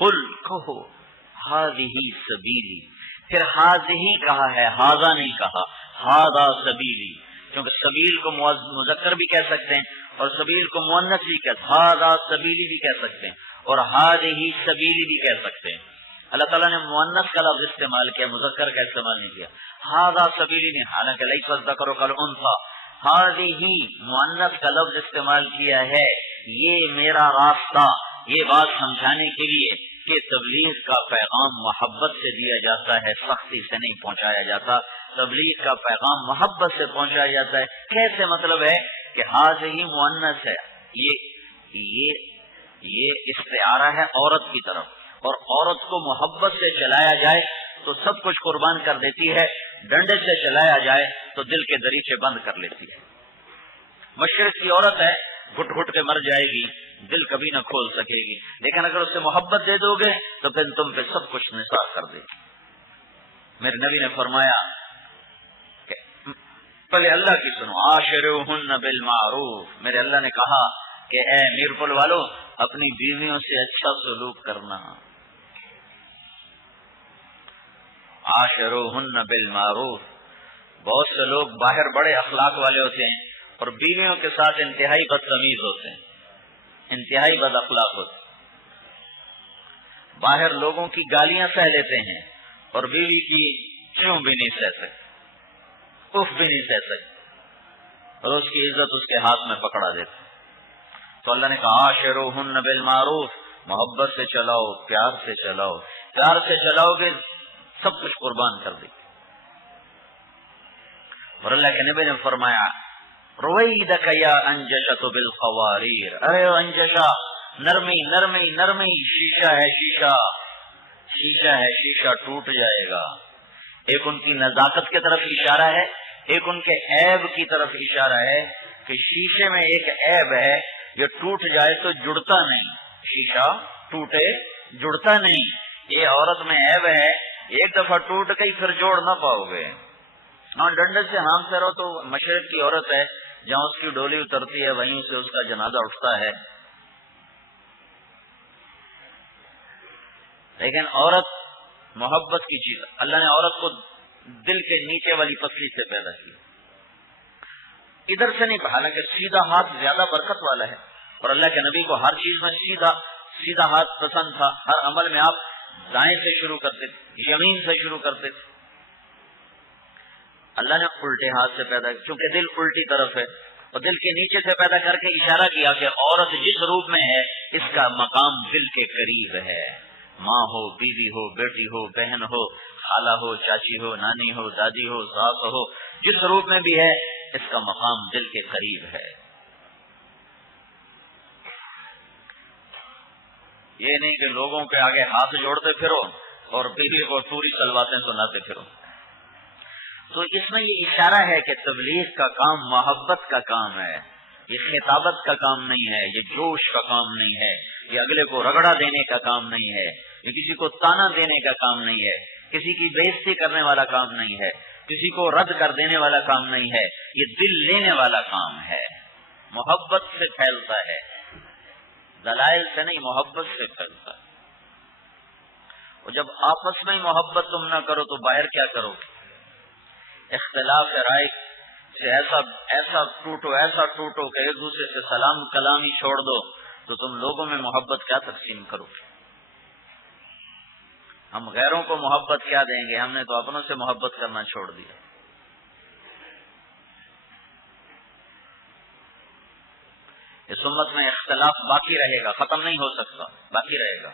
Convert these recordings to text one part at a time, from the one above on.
قل کہو ہذہ سبیلی، پھر ہذہ کہا ہے، ہذا نہیں کہا، ہذا سبیلی، کیونکہ سبیل کو مذکر بھی کہہ سکتے ہیں اور سبیل کو مؤنث بھی کہہ سکتے ہیں، ہذا سبیلی بھی کہہ سکتے ہیں اور ہذہ سبیلی بھی کہہ سکتے ہیں۔ اللہ تعالیٰ نے مؤنث کا لفظ استعمال کیا، مذکر کا استعمال نہیں کیا۔ ہذا سبیلی نہیں، حالانکہ لیس الذکر کالانثی، ہذہ مؤنث کا لفظ استعمال کیا ہے، یہ میرا راستہ، یہ بات سمجھانے کے لیے کہ تبلیغ کا پیغام محبت سے دیا جاتا ہے، سختی سے نہیں پہنچایا جاتا، تبلیغ کا پیغام محبت سے پہنچایا جاتا ہے۔ کیسے مطلب ہے کہ ہذہ مؤنث ہے، یہ استعارہ ہے عورت کی طرف، اور عورت کو محبت سے چلایا جائے تو سب کچھ قربان کر دیتی ہے، ڈنڈے سے چلایا جائے تو دل کے دریچے بند کر لیتی ہے۔ مشرق کی عورت ہے، گھٹ گھٹ کے مر جائے گی، دل کبھی نہ کھول سکے گی، لیکن اگر اسے محبت دے دو گے تو پھر تم پہ سب کچھ نثار کر دے گی۔ میرے نبی نے فرمایا کہ پہلے اللہ کی سنو، عاشروہن بالمعروف، میرے اللہ نے کہا کہ اے میر پل والو اپنی بیویوں سے اچھا سلوک کرنا، عاشروہن بالمعروف۔ بہت سے لوگ باہر بڑے اخلاق والے ہوتے ہیں اور بیویوں کے ساتھ انتہائی بدتمیز ہوتے ہیں، انتہائی بد اخلاق ہوتے ہیں، باہر لوگوں کی گالیاں سہ لیتے ہیں اور بیوی کی چیوں بھی نہیں سہ سکتے، اف بھی نہیں سہ سکتے، اور اس کی عزت اس کے ہاتھ میں پکڑا دیتے ہیں۔ تو اللہ نے کہا عاشروہن بالمعروف، محبت سے چلاؤ، پیار سے چلاؤ، پیار سے چلاؤ گے سب کچھ قربان کر دے۔ اور اللہ کے نبی نے فرمایا رویدک یا انجشۃ بالقواریر، ارے انجشا، نرمی نرمی نرمی، شیشہ ہے شیشہ، شیشہ ہے شیشہ ٹوٹ جائے گا۔ ایک ان کی نزاکت کی طرف اشارہ ہے، ایک ان کے عیب کی طرف اشارہ ہے کہ شیشے میں ایک عیب ہے، یہ ٹوٹ جائے تو جڑتا نہیں، شیشہ ٹوٹے جڑتا نہیں، یہ عورت میں عیب ہے، ایک دفعہ ٹوٹ گئی پھر جوڑ نہ پاؤ گے۔ ہاں ڈنڈے سے ہانکتے رہو تو مشرق کی عورت ہے، جہاں اس کی ڈولی اترتی ہے وہیں سے اس کا جنازہ اٹھتا ہے، لیکن عورت محبت کی چیز، اللہ نے عورت کو دل کے نیچے والی پسلی سے پیدا کی، ادھر سے نہیں، حالانکہ سیدھا ہاتھ زیادہ برکت والا ہے اور اللہ کے نبی کو ہر چیز میں سیدھا ہاتھ پسند تھا، ہر عمل میں آپ دائیں سے شروع کرتے تھے، یمین سے شروع کرتے تھے۔ اللہ نے الٹے ہاتھ سے پیدا کیا چونکہ دل الٹی طرف ہے، اور دل کے نیچے سے پیدا کر کے اشارہ کیا کہ عورت جس روپ میں ہے اس کا مقام دل کے قریب ہے، ماں ہو، بیوی ہو، بیٹی ہو، بہن ہو، خالہ ہو، چاچی ہو، نانی ہو، دادی ہو، ساس ہو، جس روپ میں بھی ہے اس کا مقام دل کے قریب ہے۔ یہ نہیں کہ لوگوں کے آگے ہاتھ جوڑتے پھرو اور بیوی کو پوری تلواتیں سناتے پھرو۔ تو اس میں یہ اشارہ ہے کہ تبلیغ کا کام محبت کا کام ہے، یہ خطابت کا کام نہیں ہے، یہ جوش کا کام نہیں ہے، یہ اگلے کو رگڑا دینے کا کام نہیں ہے، یہ کسی کو تانا دینے کا کام نہیں ہے، کسی کی بےعزتی کرنے والا کام نہیں ہے، کسی کو رد کر دینے والا کام نہیں ہے، یہ دل لینے والا کام ہے، محبت سے پھیلتا ہے، دلائل سے نہیں، محبت سے پھیلتا ہے۔ اور جب آپس میں محبت تم نہ کرو تو باہر کیا کرو گے؟ اختلاف رائے سے ایسا ٹوٹو کہ ایک دوسرے سے سلام کلامی چھوڑ دو تو تم لوگوں میں محبت کیا تقسیم کرو گے؟ ہم غیروں کو محبت کیا دیں گے، ہم نے تو اپنوں سے محبت کرنا چھوڑ دیا۔ اس امت میں اختلاف باقی رہے گا، ختم نہیں ہو سکتا، باقی رہے گا۔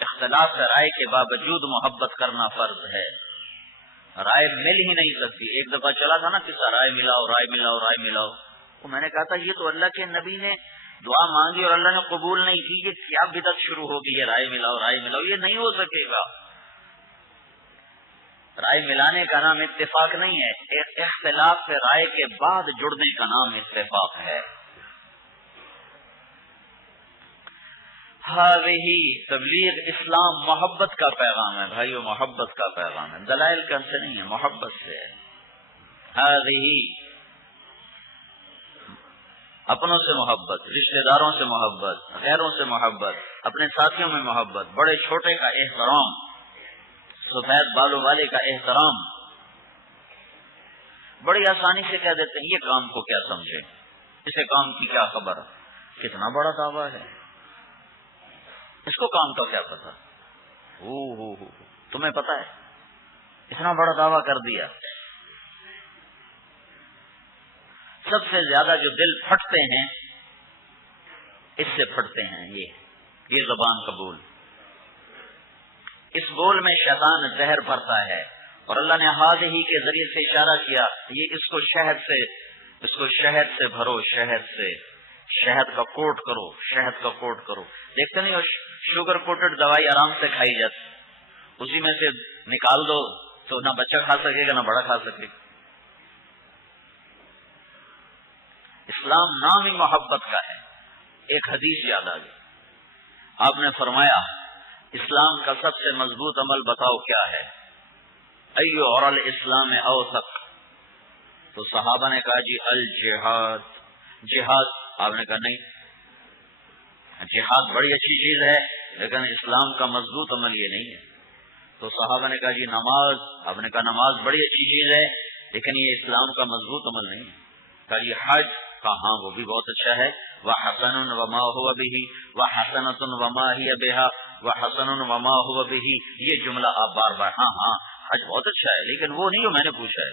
اختلاف رائے کے باوجود محبت کرنا فرض ہے، رائے مل ہی نہیں سکتی۔ ایک دفعہ چلا تھا نا قصہ، رائے ملاؤ رائے ملاؤ رائے ملاؤ، تو میں نے کہا تھا یہ تو اللہ کے نبی نے دعا مانگی اور اللہ نے قبول نہیں کی، یہ کیا بدعت شروع ہوگی ہے رائے ملاؤ رائے ملاؤ، یہ نہیں ہو سکے گا۔ رائے ملانے کا نام اتفاق نہیں ہے، اختلاف رائے کے بعد جڑنے کا نام اتفاق ہے۔ ہذہ تبلیغ اسلام محبت کا پیغام ہے بھائیو، محبت کا پیغام ہے، دلائل کا سے نہیں ہے، محبت سے ہے۔ ہذہ اپنوں سے محبت، رشتہ داروں سے محبت، غیروں سے محبت، اپنے ساتھیوں میں محبت، بڑے چھوٹے کا احترام، سفید بالوں والے کا احترام۔ بڑی آسانی سے کہہ دیتے ہیں یہ کام کو کیا سمجھے، اسے کام کی کیا خبر، کتنا بڑا دعویٰ ہے، اس کو کام کا کیا پتا، تمہیں پتا ہے، اتنا بڑا دعویٰ کر دیا۔ سب سے زیادہ جو دل پھٹتے ہیں اس سے پھٹتے ہیں یہ زبان کا بول۔ اس بول میں شیطان زہر بھرتا ہے، اور اللہ نے ہاتھ ہی کے ذریعے سے اشارہ کیا، یہ اس کو شہد سے بھرو، شہد کا کوٹ کرو، شہد کا کوٹ کرو۔ دیکھتے نہیں شوگر کوٹڈ دوائی آرام سے کھائی جاتی، اسی میں سے نکال دو تو نہ بچہ کھا سکے گا نہ بڑا کھا سکے گا۔ اسلام نام ہی محبت کا ہے۔ ایک حدیث یاد آ گئی، آپ نے فرمایا اسلام کا سب سے مضبوط عمل بتاؤ کیا ہے؟ ایو اور الاسلام اوثق، تو صحابہ نے کہا جی الجہاد، جہاد۔ آپ نے کہا نہیں، جہاد بڑی اچھی چیز ہے لیکن اسلام کا مضبوط عمل یہ نہیں ہے۔ تو صحابہ نے کہا جی نماز۔ آپ نے کہا نماز بڑی اچھی چیز ہے لیکن یہ اسلام کا مضبوط عمل نہیں ہے۔ کہا جی حج؟ کہا ہاں وہ بھی بہت اچھا ہے، وحسن وما هو به وحسنۃ وما هي بها وحسن وما هو به، یہ جملہ آپ بار بار، ہاں حج بہت اچھا ہے لیکن وہ نہیں جو میں نے پوچھا ہے،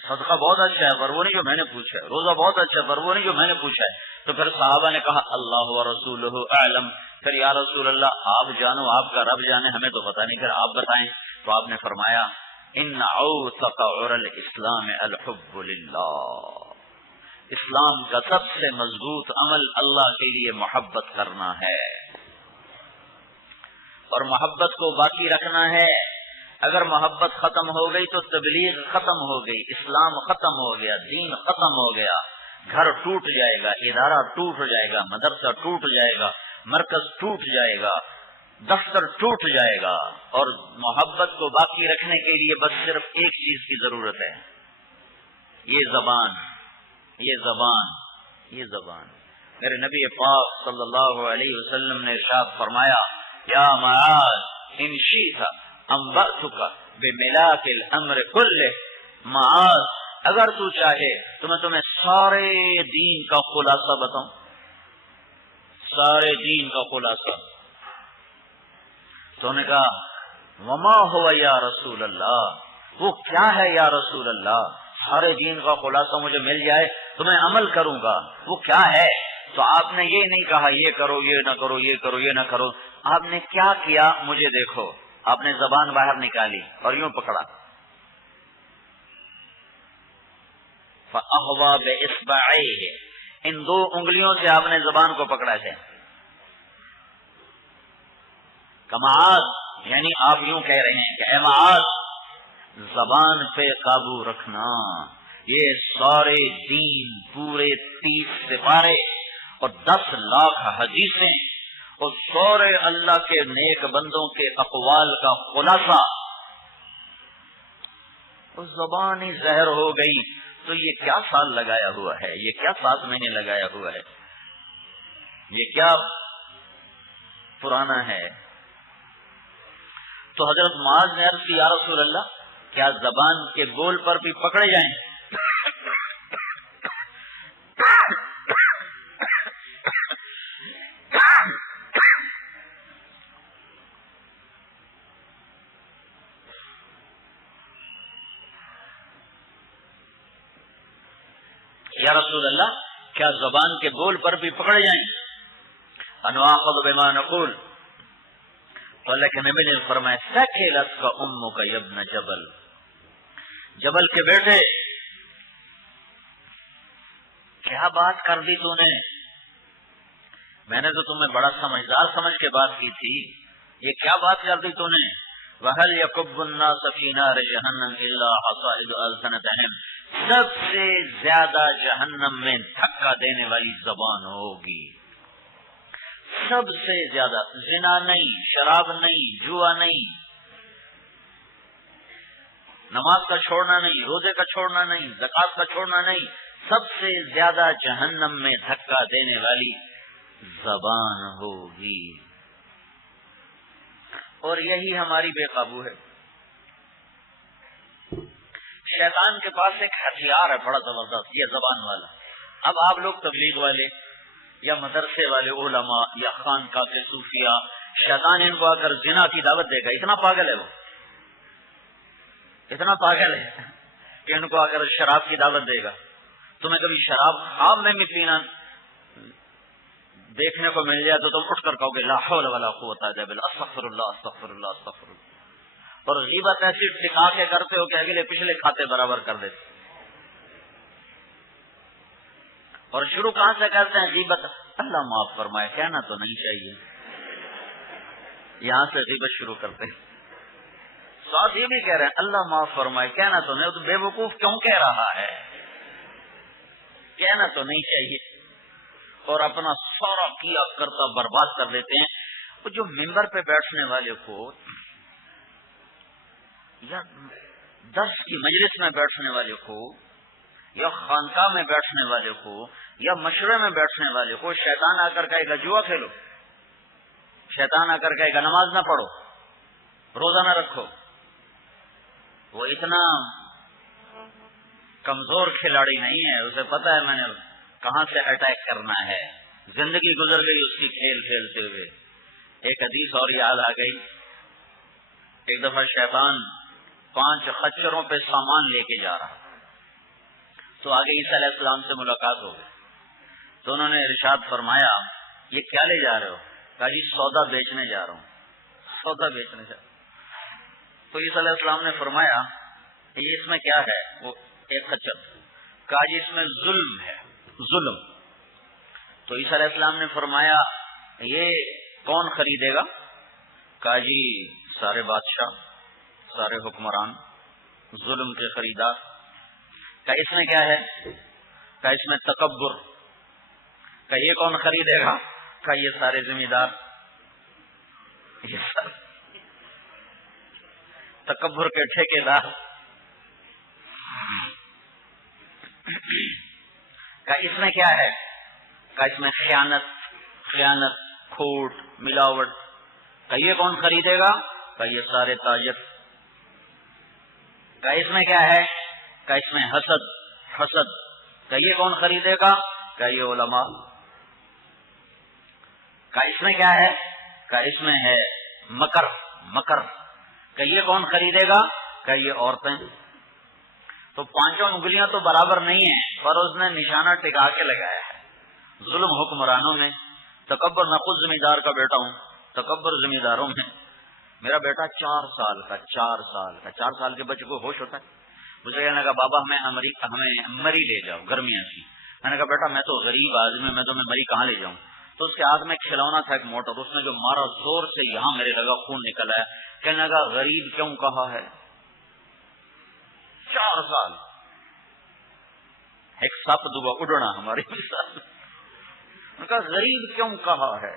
صدقہ بہت اچھا ہے پر وہ نہیں جو میں نے پوچھا ہے، روزہ بہت اچھا ہے پر وہ نہیں جو میں نے پوچھا ہے۔ تو پھر صحابہ نے کہا اللہ ورسولہ اعلم، پھر یا رسول اللہ آپ جانو، آپ کا رب جانے، ہمیں تو پتہ نہیں، پھر آپ بتائیں۔ تو آپ نے فرمایا ان اوثق عر الاسلام الحب للہ، اسلام کا سب سے مضبوط عمل اللہ کے لیے محبت کرنا ہے، اور محبت کو باقی رکھنا ہے۔ اگر محبت ختم ہو گئی تو تبلیغ ختم ہو گئی، اسلام ختم ہو گیا، دین ختم ہو گیا، گھر ٹوٹ جائے گا، ادارہ ٹوٹ جائے گا، مدرسہ ٹوٹ جائے گا، مرکز ٹوٹ جائے گا، دفتر ٹوٹ جائے گا۔ اور محبت کو باقی رکھنے کے لیے بس صرف ایک چیز کی ضرورت ہے، یہ زبان۔ میرے نبی پاک صلی اللہ علیہ وسلم نے ارشاد فرمایا یا معاذ ان شئت انبأتک بملاک الامر کلہ، معاذ اگر تو چاہے تو میں تمہیں سارے دین کا خلاصہ بتاؤں، سارے دین کا خلاصہ۔ تو نے کہا وما ہوا یا رسول اللہ، وہ کیا ہے یا رسول اللہ؟ سارے دین کا خلاصہ مجھے مل جائے تو میں عمل کروں گا، وہ کیا ہے؟ تو آپ نے یہ نہیں کہا یہ کرو یہ نہ کرو یہ کرو یہ نہ کرو، آپ نے کیا کیا مجھے دیکھو۔ آپ نے زبان باہر نکالی اور یوں پکڑا، فَأَغْوَى بِإِصْبَعَيْهِ، ان دو انگلیوں سے آپ نے زبان کو پکڑا ہے۔ کمعاذ یعنی آپ یوں کہہ رہے ہیں کہ اے معاذ زبان پہ قابو رکھنا، یہ سارے دین، پورے 30 سپارے اور 10 لاکھ حدیثیں اور سورے اللہ کے نیک بندوں کے اقوال کا خلاصہ، اس زبان ہی زہر ہو گئی تو یہ کیا سال لگایا ہوا ہے، یہ کیا 7 مہینے لگایا ہوا ہے، یہ کیا پرانا ہے۔ تو حضرت معاذ نے عرض کی یا رسول اللہ کیا زبان کے بول پر بھی پکڑے جائیں؟ یا رسول اللہ کیا زبان کے بول پر بھی پکڑے جائیں؟ انواخذ بما نقول، تو اللہ کے نبی نے فرمایا ثقلتک امک یا ابن جبل، جبل کے بیٹے کیا بات کر دی تو نے، میں نے تو تمہیں بڑا سمجھدار سمجھ کے بات کی تھی، یہ کیا بات کر دی تو نے۔ وَهَلْ يَكُبُّ النَّاسَ فِي نَارِ جَهَنَّمَ إِلَّا حَصَائِدُ أَلْسِنَتِهِمْ، سب سے زیادہ جہنم میں دھکا دینے والی زبان ہوگی، سب سے زیادہ۔ زنا نہیں، شراب نہیں، جوا نہیں، نماز کا چھوڑنا نہیں، روزے کا چھوڑنا نہیں، زکات کا چھوڑنا نہیں، سب سے زیادہ جہنم میں دھکا دینے والی زبان ہوگی، اور یہی ہماری بے قابو ہے۔ شیطان کے پاس ایک ہتھیار ہے بڑا زبردست، یہ زبان والا۔ اب آپ لوگ تبلیغ والے یا مدرسے والے علماء یا خانقاہ کے صوفیاء، شیطان ان کو آ کر زنا کی دعوت دے گا، اتنا پاگل ہے وہ، اتنا پاگل ہے کہ ان کو آ کر شراب کی دعوت دے گا۔ تمہیں کبھی شراب خواب میں بھی پینا دیکھنے کو مل جائے تو تم اٹھ کر کہو گے لا حول ولا قوت الا باللہ، استغفر اللہ استغفر اللہ استغفر اللہ، اور غیبت ایسی ٹکا کے کرتے ہو کہ اگلے پچھلے کھاتے برابر کر دیتے، اور شروع کہاں سے کرتے ہیں غیبت؟ اللہ معاف فرمائے، کہنا تو نہیں چاہیے، یہاں سے غیبت شروع کرتے ہیں۔ ساتھ یہ بھی کہہ رہے ہیں اللہ معاف فرمائے، کہنا تو نہیں، تو بے وقوف کیوں کہہ رہا ہے، کہنا تو نہیں چاہیے، اور اپنا سارا کیا کرتا برباد کر دیتے ہیں۔ وہ جو ممبر پہ بیٹھنے والے کو یا درس کی مجلس میں بیٹھنے والے کو یا خانقاہ میں بیٹھنے والے کو یا مشورے میں بیٹھنے والے کو شیطان آ کر کہے گا جوا کھیلو، شیطان آ کر کہے گا نماز نہ پڑھو، روزہ نہ رکھو، وہ اتنا کمزور کھلاڑی نہیں ہے، اسے پتا ہے میں نے کہاں سے اٹیک کرنا ہے، زندگی گزر گئی اس کی کھیل کھیلتے ہوئے۔ ایک حدیث اور یاد آ گئی، ایک دفعہ شیطان 5 خچروں پہ سامان لے کے جا رہا، تو آگے عیسیٰ علیہ السلام سے ملاقات ہو گئی، تو انہوں نے ارشاد فرمایا یہ کیا لے جا رہے ہو؟ کہا جی سودا بیچنے جا رہا ہوں، سودا بیچنے جا رہا ہوں۔ تو عیسیٰ علیہ السلام نے فرمایا یہ اس میں کیا ہے؟ وہ ایک خچر، کہا جی اس میں ظلم ہے، ظلم۔ تو عیسیٰ علیہ السلام نے فرمایا یہ کون خریدے گا؟ کہا جی سارے بادشاہ، سارے حکمران، ظلم کے خریدار۔ کہا اس میں کیا ہے؟ کہا اس میں تکبر۔ کہا یہ کون خریدے گا؟ کہا یہ سارے ذمہ دار، یہ سب تکبر کے ٹھیکیدار۔ کہا اس میں کیا ہے؟ کہا اس میں خیانت، کھوٹ، ملاوٹ۔ کہا یہ کون خریدے گا؟ کہا یہ سارے تاجر۔ کہا اس میں کیا ہے؟ کہا اس میں حسد۔ کہا یہ کون خریدے گا؟ کہا یہ علماء۔ کہا اس میں کیا ہے؟ کہا اس میں ہے مکر۔ کہا یہ کون خریدے گا؟ کہا یہ عورتیں۔ تو 5 انگلیاں تو برابر نہیں ہیں، پر اس نے نشانہ ٹکا کے لگایا ہے۔ ظلم حکمرانوں میں، تکبر، میں خود زمیندار کا بیٹا ہوں، تکبر زمینداروں میں۔ میرا بیٹا 4 سال کا 4 سال کے بچے کو ہوش ہوتا ہے؟ مجھے کہنے کا بابا ہمیں مری لے جاؤ گرمیاں کی۔ میں نے کہا بیٹا میں تو غریب آدمی، میں تمہیں مری کہاں لے جاؤں؟ تو اس کے ہاتھ میں کھلونا تھا ایک موٹر، اس نے جو مارا زور سے یہاں میرے لگا، خون نکل آیا۔ کہنے لگا غریب کیوں کہا ہے؟ 4 سال ایک سپ دبا اڑنا ہمارے ساتھ۔ ان کا غریب کیوں کہا ہے؟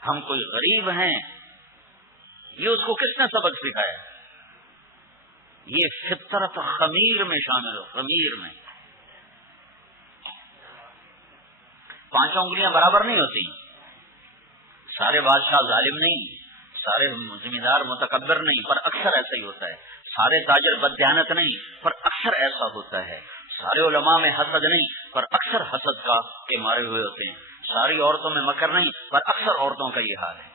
ہم کوئی غریب ہیں؟ یہ اس کو کس نے سبق سکھایا؟ یہ فطرت خمیر میں شامل ہو، خمیر میں 5 انگلیاں برابر نہیں ہوتی۔ سارے بادشاہ ظالم نہیں، سارے ذمہ متکبر نہیں، پر اکثر ایسا ہی ہوتا ہے۔ سارے تاجر بددیانت نہیں، پر اکثر ایسا ہوتا ہے۔ سارے علماء میں حسد نہیں، پر اکثر حسد کے مارے ہوئے ہوتے ہیں۔ ساری عورتوں میں مکر نہیں، پر اکثر عورتوں کا یہ حال ہے۔